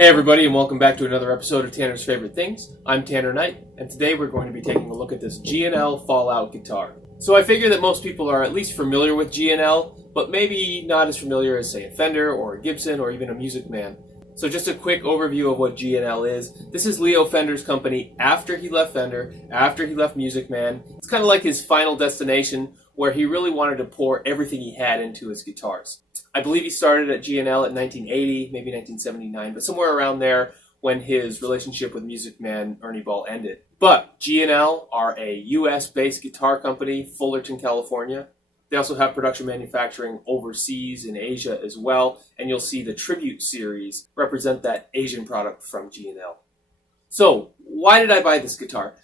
Hey everybody, and welcome back to another episode of Tanner's Favorite Things. I'm Tanner Knight, and today we're going to be taking a look at this G&L Fallout guitar. So I figure that most people are at least familiar with G&L, but maybe not as familiar as, say, a Fender or a Gibson or even a Music Man. So just a quick overview of what G&L is. This is Leo Fender's company after he left Fender, after he left Music Man. It's kind of like his final destination where he really wanted to pour everything he had into his guitars. I believe he started at G&L in 1980, maybe 1979, but somewhere around there when his relationship with Music Man Ernie Ball ended. But G&L are a US-based guitar company, Fullerton, California. They also have production manufacturing overseas in Asia as well, and you'll see the Tribute series represent that Asian product from G&L. So, why did I buy this guitar?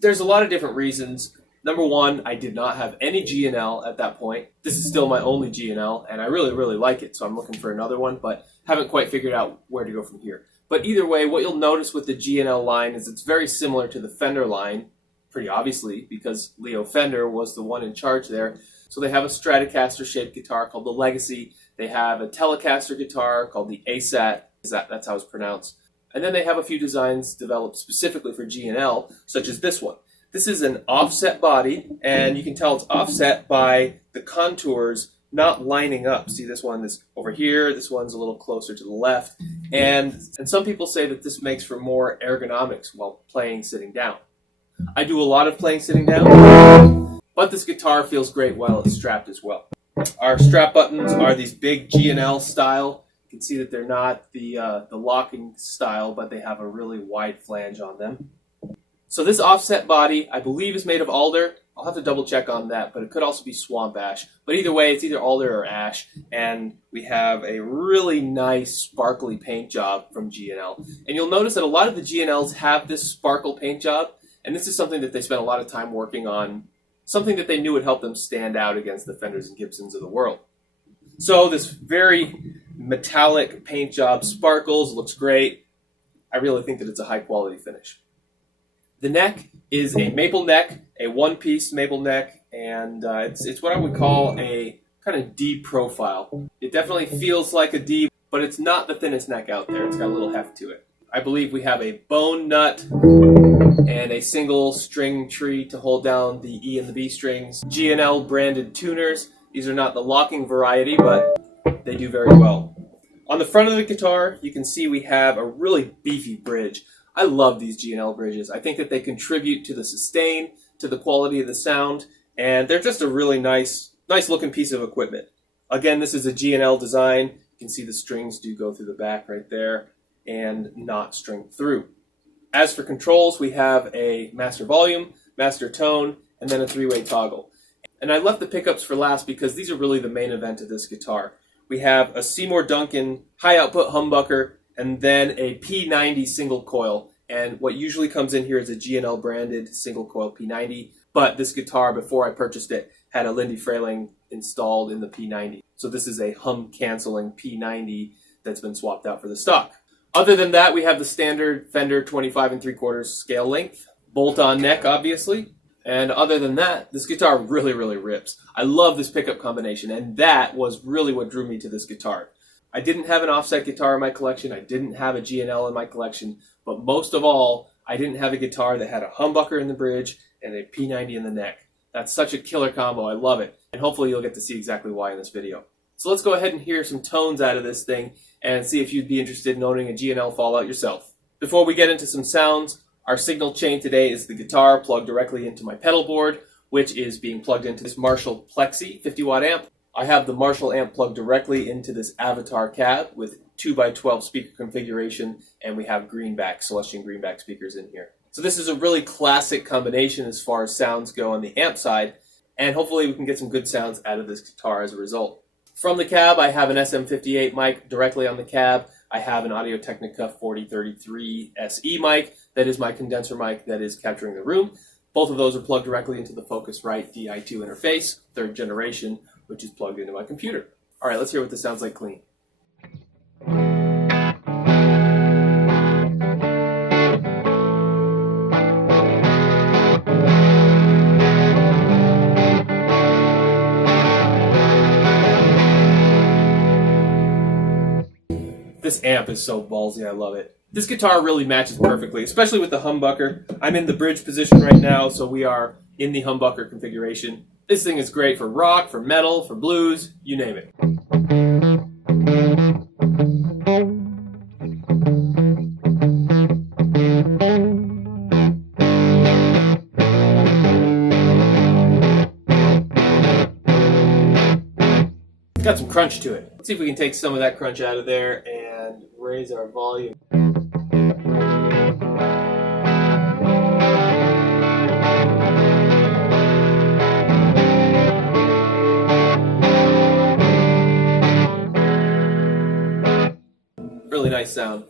There's a lot of different reasons. Number one, I did not have any G&L at that point. This is still my only G&L, and I really like it, so I'm looking for another one, but haven't quite figured out where to go from here. But either way, what you'll notice with the G&L line is it's very similar to the Fender line, pretty obviously, because Leo Fender was the one in charge there. So they have a Stratocaster-shaped guitar called the Legacy. They have a Telecaster guitar called the ASAT. That's how it's pronounced. And then they have a few designs developed specifically for G&L, such as this one. This is an offset body, and you can tell it's offset by the contours not lining up. See, this one is over here, this one's a little closer to the left, and some people say that this makes for more ergonomics while playing sitting down. I do a lot of playing sitting down, but this guitar feels great while it's strapped as well. Our strap buttons are these big G&L style. You can see that they're not the locking style, but they have a really wide flange on them. So this offset body, I believe, is made of alder. I'll have to double check on that, but it could also be swamp ash. But either way, it's either alder or ash, and we have a really nice sparkly paint job from G&L. And you'll notice that a lot of the G&Ls have this sparkle paint job, and this is something that they spent a lot of time working on, something that they knew would help them stand out against the Fenders and Gibsons of the world. So this very metallic paint job sparkles, looks great. I really think that it's a high quality finish. The neck is a maple neck, a one-piece maple neck, and it's what I would call a kind of D profile. It definitely feels like a D, but it's not the thinnest neck out there. It's got a little heft to it. I believe we have a bone nut and a single string tree to hold down the E and the B strings. G&L branded tuners. These are not the locking variety, but they do very well. On the front of the guitar, you can see we have a really beefy bridge. I love these G&L bridges. I think that they contribute to the sustain, to the quality of the sound, and they're just a really nice looking piece of equipment. Again, this is a G&L design. You can see the strings do go through the back right there and not string through. As for controls, we have a master volume, master tone, and then a three-way toggle. And I left the pickups for last because these are really the main event of this guitar. We have a Seymour Duncan high output humbucker, and then a P90 single coil. And what usually comes in here is a G&L branded single coil P90. But this guitar, before I purchased it, had a Lindy Frayling installed in the P90. So this is a hum canceling P90 that's been swapped out for the stock. Other than that, we have the standard Fender 25 3/4 scale length, bolt-on neck, obviously. And other than that, this guitar really rips. I love this pickup combination, and that was really what drew me to this guitar. I didn't have an offset guitar in my collection, I didn't have a G&L in my collection, but most of all, I didn't have a guitar that had a humbucker in the bridge and a P90 in the neck. That's such a killer combo, I love it, and hopefully you'll get to see exactly why in this video. So let's go ahead and hear some tones out of this thing and see if you'd be interested in owning a G&L Fallout yourself. Before we get into some sounds, our signal chain today is the guitar plugged directly into my pedal board, which is being plugged into this Marshall Plexi 50-watt amp. I have the Marshall amp plugged directly into this Avatar cab with 2x12 speaker configuration, and we have Celestian greenback speakers in here. So this is a really classic combination as far as sounds go on the amp side, and hopefully we can get some good sounds out of this guitar as a result. From the cab, I have an SM58 mic directly on the cab. I have an Audio-Technica 4033 SE mic. That is my condenser mic that is capturing the room. Both of those are plugged directly into the Focusrite DI2 interface, 3rd generation, which is plugged into my computer. All right, let's hear what this sounds like clean. This amp is so ballsy, I love it. This guitar really matches perfectly, especially with the humbucker. I'm in the bridge position right now, so we are in the humbucker configuration. This thing is great for rock, for metal, for blues, you name it. It's got some crunch to it. Let's see if we can take some of that crunch out of there and raise our volume. Really nice sound.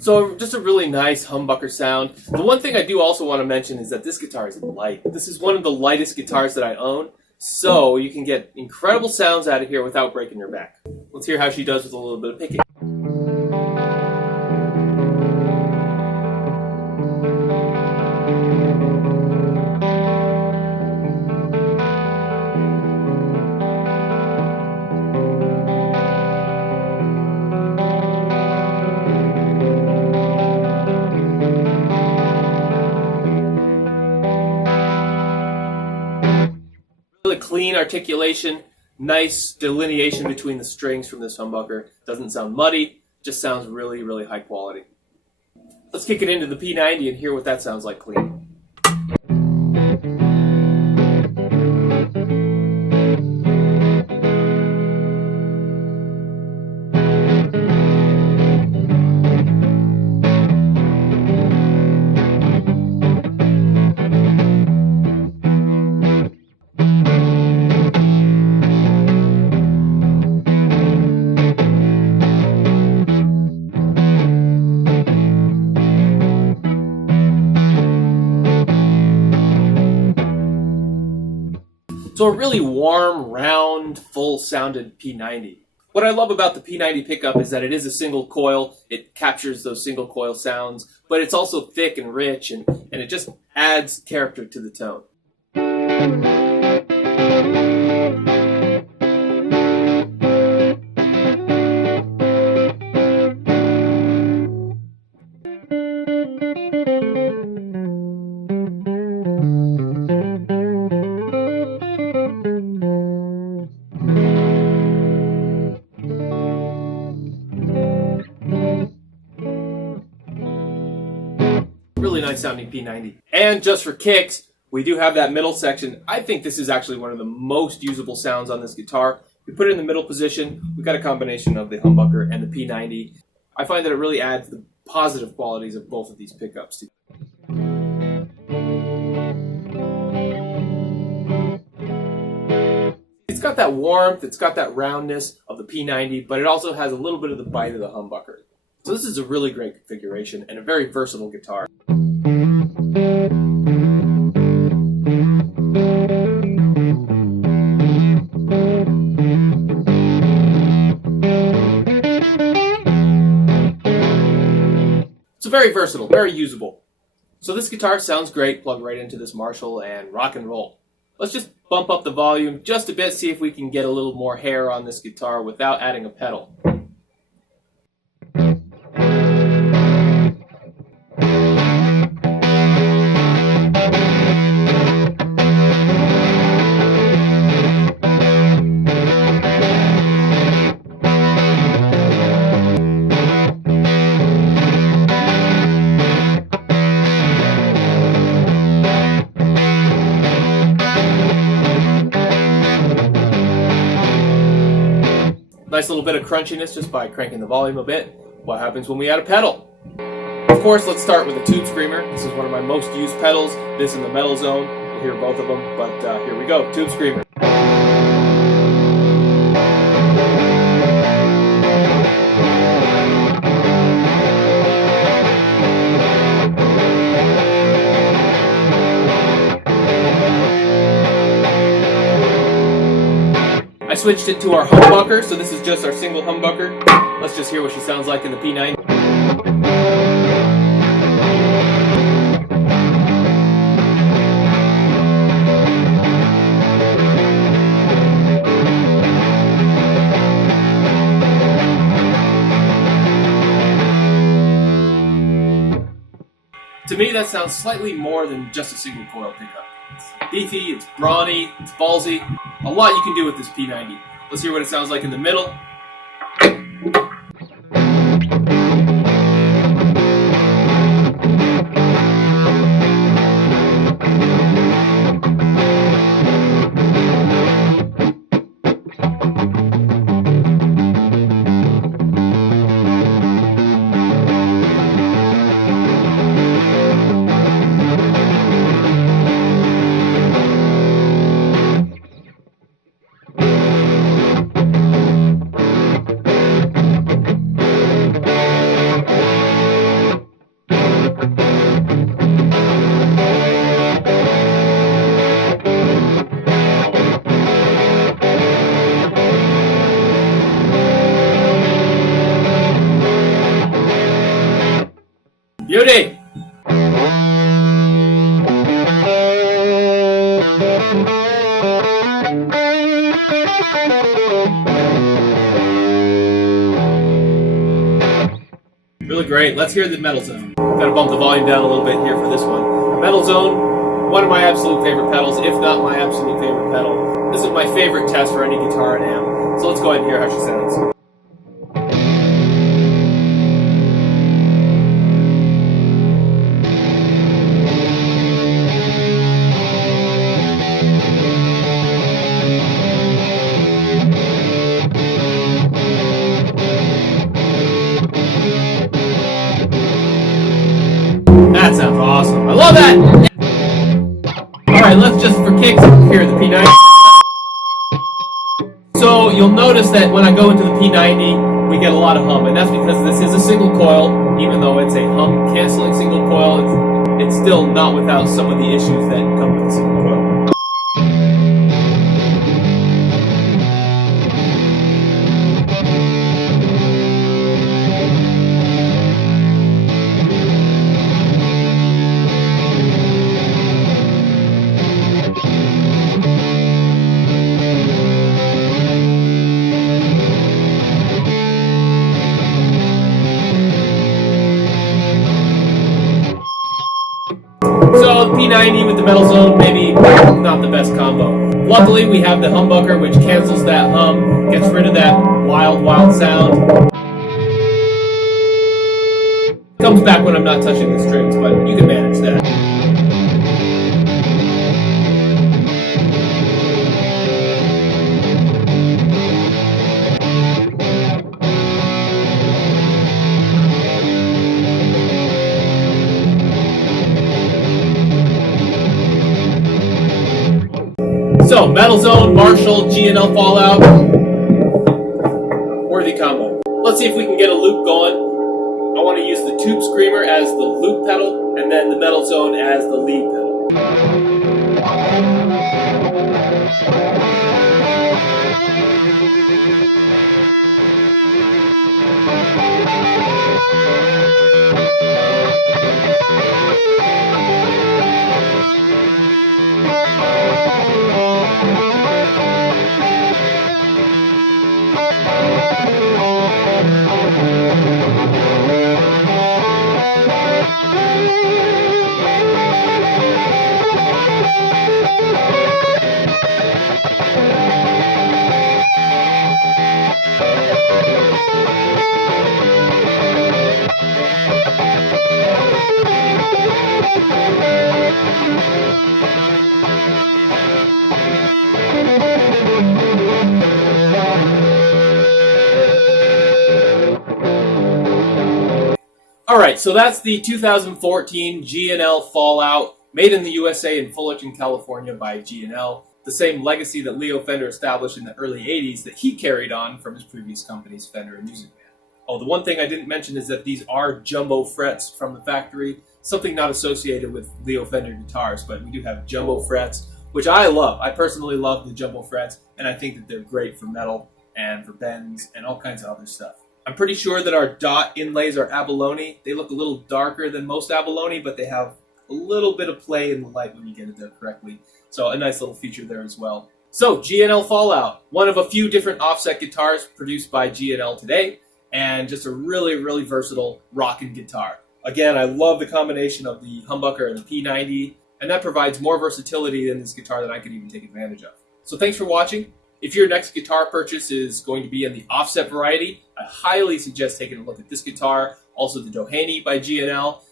So just a really nice humbucker sound. The one thing I do also want to mention is that this guitar is light. This is one of the lightest guitars that I own, so you can get incredible sounds out of here without breaking your back. Let's hear how she does with a little bit of picking. Really clean articulation, nice delineation between the strings from this humbucker. Doesn't sound muddy, just sounds really, really high quality. Let's kick it into the P90 and hear what that sounds like clean. So a really warm, round, full-sounded P90. What I love about the P90 pickup is that it is a single coil. It captures those single coil sounds, but it's also thick and rich, and it just adds character to the tone. Really nice sounding P90. And just for kicks, we do have that middle section. I think this is actually one of the most usable sounds on this guitar. We put it in the middle position. We've got a combination of the humbucker and the P90. I find that it really adds the positive qualities of both of these pickups. It's got that warmth, it's got that roundness of the P90, but it also has a little bit of the bite of the humbucker. So this is a really great configuration and a very versatile guitar. So very versatile, very usable. So this guitar sounds great, plug right into this Marshall and rock and roll. Let's just bump up the volume just a bit, see if we can get a little more hair on this guitar without adding a pedal. Nice little bit of crunchiness just by cranking the volume a bit. What happens when we add a pedal? Of course, let's start with a tube screamer. This is one of my most used pedals. This in the metal zone. You'll hear both of them, but here we go, tube screamer. switched it to our humbucker, so this is just our single humbucker. Let's just hear what she sounds like in the P90. To me, that sounds slightly more than just a single coil pickup. It's beefy, it's brawny, it's ballsy. A lot you can do with this P90. Let's hear what it sounds like in the middle. Beauty! Really great. Let's hear the metal zone. Gotta bump the volume down a little bit here for this one. Metal zone, one of my absolute favorite pedals, if not my absolute favorite pedal. This is my favorite test for any guitar and amp. So let's go ahead and hear how she sounds. That sounds awesome. I love that! Alright, let's just for kicks hear the P90. So you'll notice that when I go into the P90, we get a lot of hum, and that's because this is a single coil. Even though it's a hum canceling single coil, it's still not without some of the issues that come with a single coil. So the P90 with the metal zone, maybe not the best combo. Luckily, we have the humbucker, which cancels that hum, gets rid of that wild, wild sound. Comes back when I'm not touching the strings, but you can manage that. So, Metal Zone, Marshall, G&L Fallout, worthy combo. Let's see if we can get a loop going. I want to use the Tube Screamer as the loop pedal, and then the Metal Zone as the lead pedal. Alright, so that's the 2014 G&L Fallout, made in the USA in Fullerton, California by G&L. The same legacy that Leo Fender established in the early 80s that he carried on from his previous companies, Fender and Music Man. Oh, the one thing I didn't mention is that these are jumbo frets from the factory, something not associated with Leo Fender guitars, but we do have jumbo frets, which I love. I personally love the jumbo frets, and I think that they're great for metal and for bends and all kinds of other stuff. I'm pretty sure that our dot inlays are abalone. They look a little darker than most abalone, but they have a little bit of play in the light when you get it there correctly. So a nice little feature there as well. So G&L Fallout, one of a few different offset guitars produced by G&L today, and just a really, really versatile rockin' guitar. Again, I love the combination of the humbucker and the P90, and that provides more versatility in this guitar than I could even take advantage of. So thanks for watching. If your next guitar purchase is going to be in the offset variety, I highly suggest taking a look at this guitar, also the Doheny by G&L.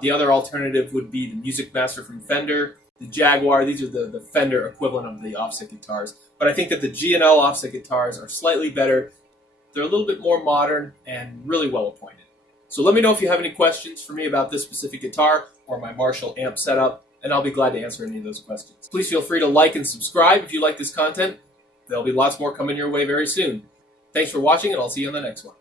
The other alternative would be the Music Master from Fender, the Jaguar. These are the Fender equivalent of the offset guitars. But I think that the G&L offset guitars are slightly better. They're a little bit more modern and really well appointed. So let me know if you have any questions for me about this specific guitar or my Marshall amp setup, and I'll be glad to answer any of those questions. Please feel free to like and subscribe if you like this content. There'll be lots more coming your way very soon. Thanks for watching, and I'll see you on the next one.